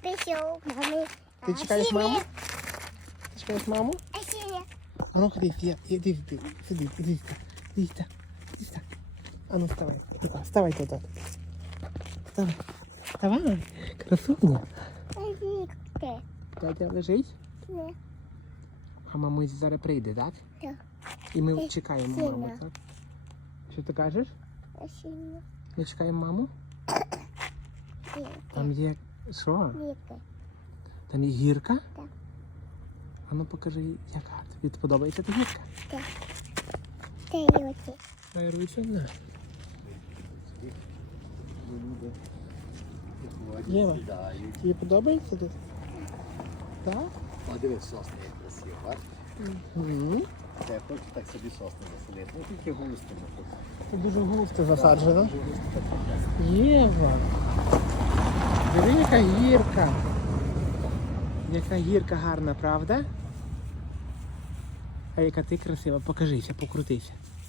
пішов, мамі. Ти чекаєш маму? Ти чекаєш маму? А сіля. А ну ходи, іди, сиди, іди сюди. А ну вставай. Вставай тут. Вставай. Красуня. А звідки? Дядя лежить, Не. а мама зараз прийде, так? Так. І ми чекаємо Сильно. маму, так? Що ти кажеш? А сіля. Ми чекаємо маму? Там є. Що? Звідки? Там є гірка? Так. А ну покажи, яка. Тобі подобається та гірка? Так. Ти оці. Дай руці, на. Єва, тобі подобається тут? Так? А дивись, сосни як красиво, бачиш? Угу. Я хочу так собі сосни засадити. Ну тільки густимо тут. Тут дуже густо засаджено. Дуже густо так прекрасно. Єва. Диви, яка гірка. Яка гірка гарна, правда? А яка ти красива. Покажися, покрутися.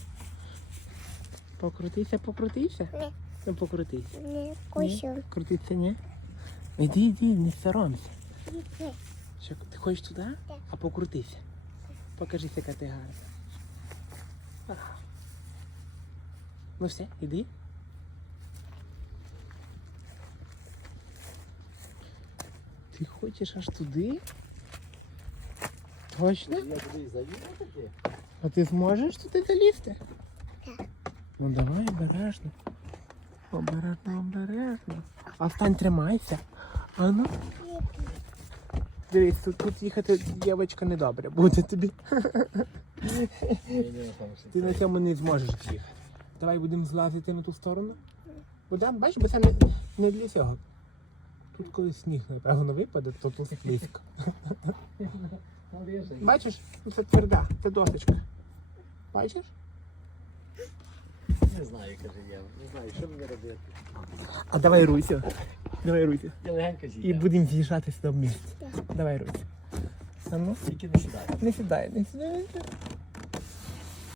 Покрутися. Не. Ну покрутися. Не. Ні? Кусю. Крутиться, ні? Іди, не соромся. Звідки? Що, ти хочеш туди? Так. А покрутися. Покажись, яка ти гарна. Ах. Ну все, іди. Ти хочеш аж туди? Точно? Я туди і заїду таки. А ти зможеш туди залізти? Так. Ну давай, обережно. Обережно. А стань, тримайся. А ну. Дивись, тут їхати, дівчинка, недобре буде тобі. Ти на цьому не зможеш їхати. Давай будемо злазити на ту сторону. Бо там, бачиш, бо це не для цього. Тут коли сніг, напевно, випаде, то тут слизько. Бачиш, це тверда, це досочка. Бачиш? Не знаю, каже я. Не знаю, що мені робити. А давай руйся. Я легенько І з'їду. будемо з'їжджати сюди в місті. Давай руйся. А ну, Тільки не сідаю. не сідай.